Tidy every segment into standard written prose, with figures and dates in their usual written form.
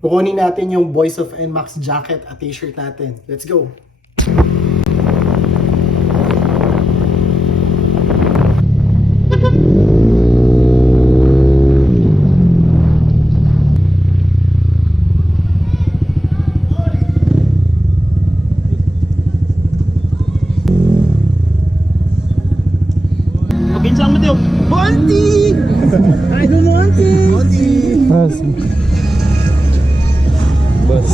Kukunin natin yung Boys of NMAX jacket at t-shirt natin. Let's go! Pinsang mo tayo. Monty! Idol Monty! Monty! Bus. Bus.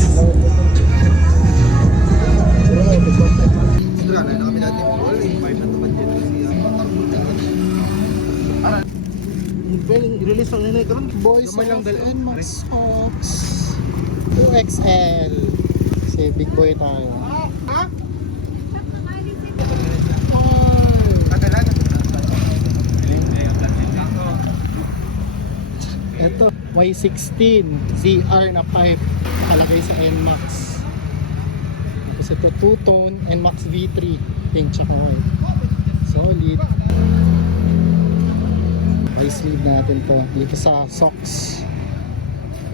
Sigurado na kami natin. All in 5 na naman dito. I-release ang ninay karon. Boys of NMAX Fox 2XL. Kasi big boy tayo. Ito, Y16 ZR na pipe nakalagay sa NMAX. Tapos ito two-tone NMAX V3 pink tsaka white. Solid. I-sleeve natin to dito sa socks.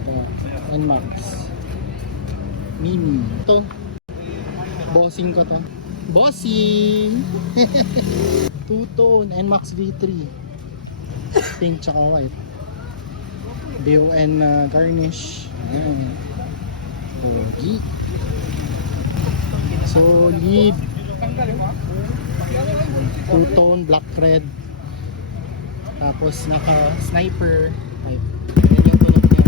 Ito, NMAX Mini. Ito, bossing ko to. Bossing! Two-tone NMAX V3 pink tsaka white. BON garnish. Ayan. Pogi. Solid. Two-tone black red. Tapos naka sniper. Ay, yan yung tunog niya.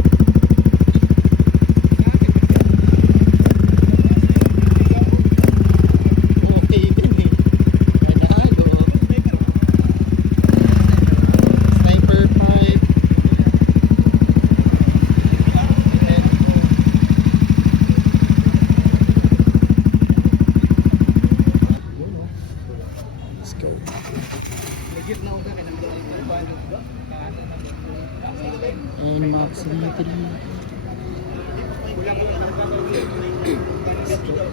Okay din eh. Panalo. Sniper pipe. Let's go. NMAX V3. Let's go.